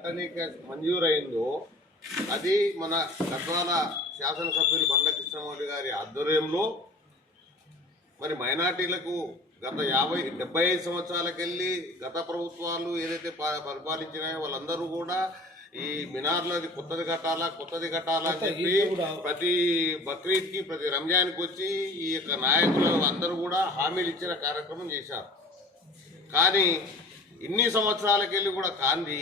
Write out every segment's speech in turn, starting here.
కట్టనీకి మంజూరైందో అది మన గద్వాల శాసనసభ్యులు బండ కృష్ణమౌళి గారి ఆధ్వర్యంలో మరి మైనార్టీలకు గత యాభై డెబ్బై ఐదు సంవత్సరాలకెళ్ళి గత ప్రభుత్వాలు ఏదైతే పరిపాలించినాయో వాళ్ళందరూ కూడా ఈ మినార్లది కొత్తది కట్టాలా కొత్తది కట్టాలా అని చెప్పి ప్రతి బక్రీద్కి ప్రతి రంజాన్కి వచ్చి ఈ యొక్క నాయకులు అందరూ కూడా హామీలు ఇచ్చిన కార్యక్రమం చేశారు. కానీ ఇన్ని సంవత్సరాలకెళ్ళి కూడా కాంది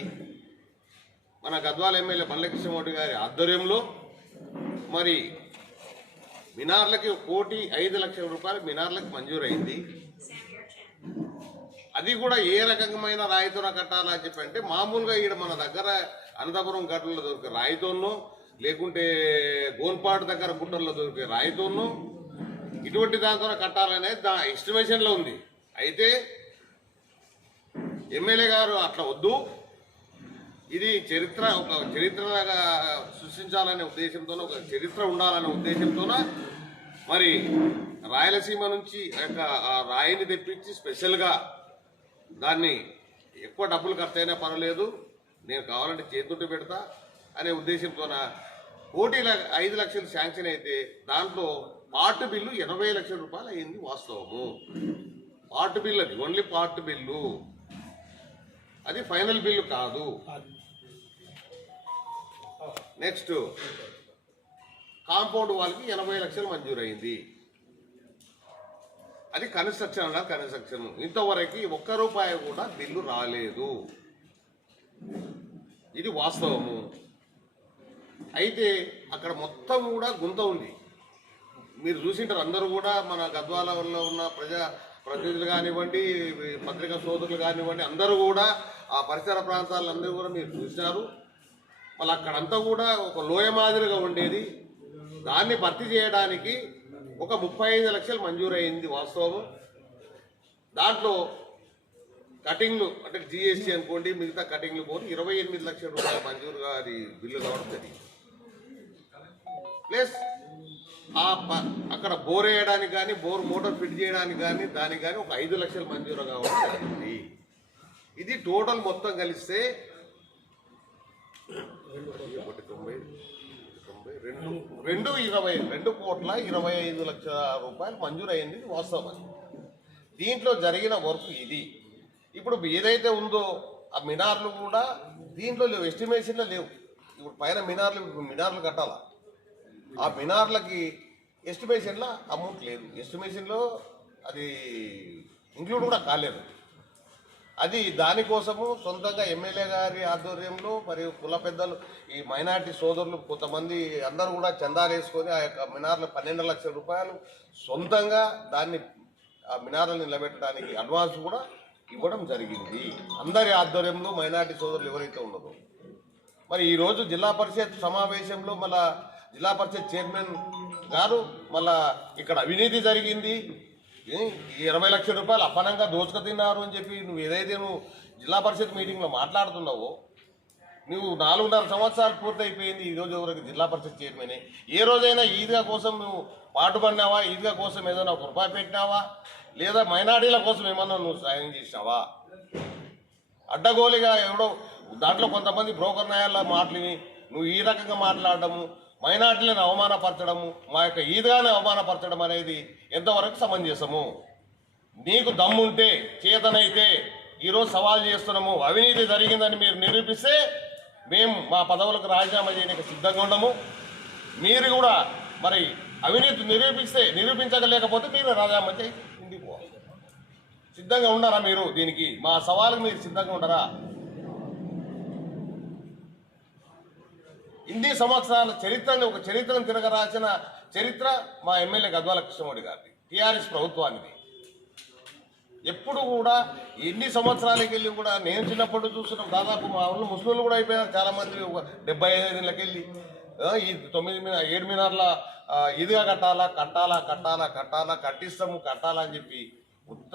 మన గద్వాల ఎమ్మెల్యే బండ్లకృష్ణమూర్తి గారి ఆధ్వర్యంలో మరి మినార్లకి కోటి ఐదు లక్షల రూపాయలు మినార్లకు మంజూరైంది. అది కూడా ఏ రకమైన రాయితోన కట్టాలని చెప్పి అంటే మామూలుగా ఈడ మన దగ్గర అనంతపురం గడ్డల్లో దొరికే రాయితోనో లేకుంటే గోన్పాడు దగ్గర గుట్టల్లో దొరికే రాయితోనో ఇటువంటి దానితో కట్టాలనేది దా ఎస్టిమేషన్లో ఉంది. అయితే ఎమ్మెల్యే గారు అట్లా వద్దు. ఇది చరిత్ర ఒక చరిత్రగా సృష్టించాలనే ఉద్దేశంతో ఒక చరిత్ర ఉండాలనే ఉద్దేశంతోన? మరి రాయలసీమ నుంచి యొక్క ఆ రాయిని తెప్పించి స్పెషల్గా దాన్ని ఎక్కువ డబ్బులు ఖర్చు అయినా పర్వాలేదు నేను కావాలంటే చేతుట్టు పెడతా అనే ఉద్దేశంతోన కోటి ఐదు లక్షలు శాంక్షన్ అయితే దాంట్లో పార్ట్ బిల్లు ఎనభై లక్షల రూపాయలు అయింది వాస్తవము. పార్ట్ బిల్ అది ఓన్లీ పార్ట్ బిల్లు. అది ఫైనల్ బిల్లు కాదు. నెక్స్ట్. కాంపౌండ్ వాళ్ళకి ఎనభై లక్షలు మంజూరైంది. అది కన్స్ట్రక్షన్ అన్న కన్స్ట్రక్షన్. ఇంతవరకు ఒక్క రూపాయి కూడా బిల్లు రాలేదు. ఇది వాస్తవము. అయితే అక్కడ మొత్తం కూడా గుంత ఉంది. మీరు చూసింటారు అందరూ కూడా మన గద్వాలలో ఉన్న ప్రజా ప్రతినిధులు కానివ్వండి పత్రికా సోదరులు కానివ్వండి అందరూ కూడా ఆ పరిసర ప్రాంతాలందరూ కూడా మీరు చూసినారు. మళ్ళీ అక్కడంతా కూడా ఒక లోయ మాదిరిగా ఉండేది. దాన్ని భర్తీ చేయడానికి ఒక ముప్పై ఐదు లక్షలు మంజూరైంది వాస్తవము. దాంట్లో కటింగ్లు అంటే జిఎస్టీ అనుకోండి మిగతా కటింగ్లు పోతే ఇరవై ఎనిమిది లక్షల రూపాయలు మంజూరుగా అది బిల్లు కావడం జరిగింది. ప్లస్ ఆ ప- అక్కడ బోర్ వేయడానికి కానీ బోర్ మోటార్ ఫిట్ చేయడానికి కానీ దానికి కానీ ఒక ఐదు లక్షలు మంజూరు కావడం జరిగింది. ఇది టోటల్ మొత్తం కలిస్తే ఒకటి తొంభై తొంభై రెండు రెండు ఇరవై రెండు కోట్ల ఇరవై ఐదు లక్షల రూపాయలు మంజూరైంది వాస్తవం దీంట్లో జరిగిన వర్క్ ఇది. ఇప్పుడు ఏదైతే ఉందో ఆ మినార్లు కూడా దీంట్లో లేవు ఎస్టిమేషన్లో లేవు. ఇప్పుడు పైన మినార్లు మినార్లు కట్టాలా? ఆ మినార్లకి ఎస్టిమేషన్లో అమౌంట్ లేదు. ఎస్టిమేషన్లో అది ఇంక్లూడ్ కూడా కాలేదు. అది దానికోసము సొంతంగా ఎమ్మెల్యే గారి ఆధ్వర్యంలో మరియు కుల పెద్దలు ఈ మైనార్టీ సోదరులు కొంతమంది అందరూ కూడా చందాలు వేసుకొని ఆ యొక్క మినార్లు పన్నెండు లక్షల రూపాయలు సొంతంగా దాన్ని ఆ మినార్లను నిలబెట్టడానికి అడ్వాన్స్ కూడా ఇవ్వడం జరిగింది. అందరి ఆధ్వర్యంలో మైనార్టీ సోదరులు ఎవరైతే ఉండదు మరి ఈరోజు జిల్లా పరిషత్ సమావేశంలో మళ్ళా జిల్లా పరిషత్ చైర్మన్ గారు మళ్ళా ఇక్కడ అవినీతి జరిగింది. ఈ ఇరవై లక్షల రూపాయలు అపనంగా దోచుక తిన్నారు అని చెప్పి నువ్వు ఏదైతే నువ్వు జిల్లా పరిషత్ మీటింగ్లో మాట్లాడుతున్నావో నువ్వు నాలుగున్నర సంవత్సరాలు పూర్తయిపోయింది ఈ రోజు వరకు జిల్లా పరిషత్ చైర్మన్ ఏ. రోజైనా ఈద్గా కోసం నువ్వు పాటుపడినావా ఈద్గా కోసం ఏదైనా ఒక రూపాయి పెట్టినావా? లేదా మైనార్టీల కోసం ఏమన్నా నువ్వు సాయం చేసినావా? అడ్డగోలిగా ఎవడో దాంట్లో కొంతమంది బ్రోకర్ న్యాయాల మాటలని నువ్వు ఈ రకంగా మాట్లాడడము మైనార్టీలను అవమానపరచడము మా యొక్క ఈద్గాని అవమానపరచడం అనేది ఎంతవరకు సమంజసము? నీకు దమ్ముంటే చేతనైతే ఈరోజు సవాల్ చేస్తున్నాము అవినీతి జరిగిందని మీరు నిరూపిస్తే మేము మా పదవులకు రాజీనామా చేయడానికి సిద్ధంగా ఉండము. మీరు కూడా మరి అవినీతి నిరూపిస్తే నిరూపించగలేకపోతే మీరు రాజీనామా చేసి ఇంటికి సిద్ధంగా ఉండరా మీరు దీనికి? మా సవాలుకు మీరు సిద్ధంగా ఉండరా? ఇన్ని సంవత్సరాల చరిత్రని ఒక చరిత్రను తిరగరాసిన చరిత్ర మా ఎమ్మెల్యే గద్వాల కృష్ణమూడి గారిది టీఆర్ఎస్ ప్రభుత్వానికి ఎప్పుడు కూడా ఎన్ని సంవత్సరాలకి వెళ్ళి కూడా నేను చిన్నప్పుడు చూస్తున్నాం దాదాపు మా ఊళ్ళో ముస్లింలు కూడా అయిపోయినారు చాలామంది ఒక డెబ్బై ఐదేళ్ళకి వెళ్ళి ఈ తొమ్మిది మీద ఏడు మినార్ల ఇదిగా కట్టాలా కట్టాలా కట్టాలా కట్టాలా కట్టిస్తాము కట్టాలా అని చెప్పి ఉత్త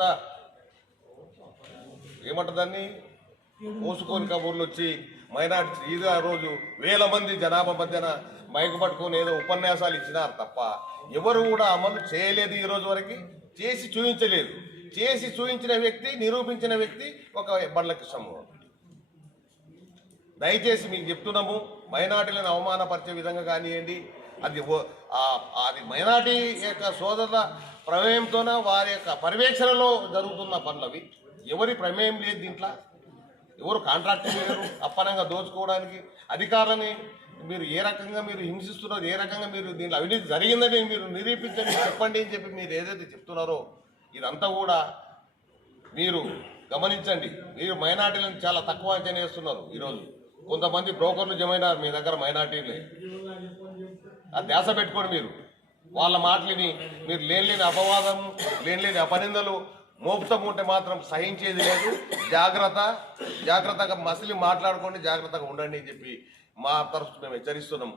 ఏమంటుందని దాన్ని? మోసుకొని కబుర్లు వచ్చి మైనార్టీ ఈద్గా రోజు వేల మంది జనాభా మధ్యన మైకు పట్టుకొని ఏదో ఉపన్యాసాలు ఇచ్చినారు తప్ప ఎవరు కూడా అమలు చేయలేదు ఈ రోజు వరకు. చేసి చూపించలేదు. చేసి చూపించిన వ్యక్తి నిరూపించిన వ్యక్తి ఒక బండ్ల కృష్ణమూర్తి దయచేసి మీకు చెప్తున్నాము మైనార్టీలను అవమానపరిచే విధంగా కానివ్వండి. అది అది మైనార్టీ యొక్క సోదరుల ప్రమేయంతోన వారి యొక్క పర్యవేక్షణలో జరుగుతున్న పనులవి. ఎవరి ప్రమేయం లేదు దీంట్లో. ఎవరు కాంట్రాక్ట్ లేరు అప్పనంగా దోచుకోవడానికి అధికారులని మీరు ఏ రకంగా మీరు హింసిస్తున్నారు ఏ రకంగా మీరు దీనిలో అవినీతి జరిగిందని మీరు నిరూపించండి చెప్పండి అని చెప్పి మీరు ఏదైతే చెప్తున్నారో ఇదంతా కూడా మీరు గమనించండి. మీరు మైనార్టీలను చాలా తక్కువ అంచనా వేస్తున్నారు ఈరోజు. కొంతమంది బ్రోకర్లు జమైనారు మీ దగ్గర మైనార్టీలే ఆ ధ్యాస పెట్టుకోండి మీరు. వాళ్ళ మాటలని మీరు లేని లేని అపవాదం లేని లేని అపనిందలు మోపుతో ఉంటే మాత్రం సహించేది లేదు. జాగ్రత్త జాగ్రత్తగా మసిలి మాట్లాడుకోండి జాగ్రత్తగా ఉండండి అని చెప్పి మా తరఫు మేము హెచ్చరిస్తున్నాము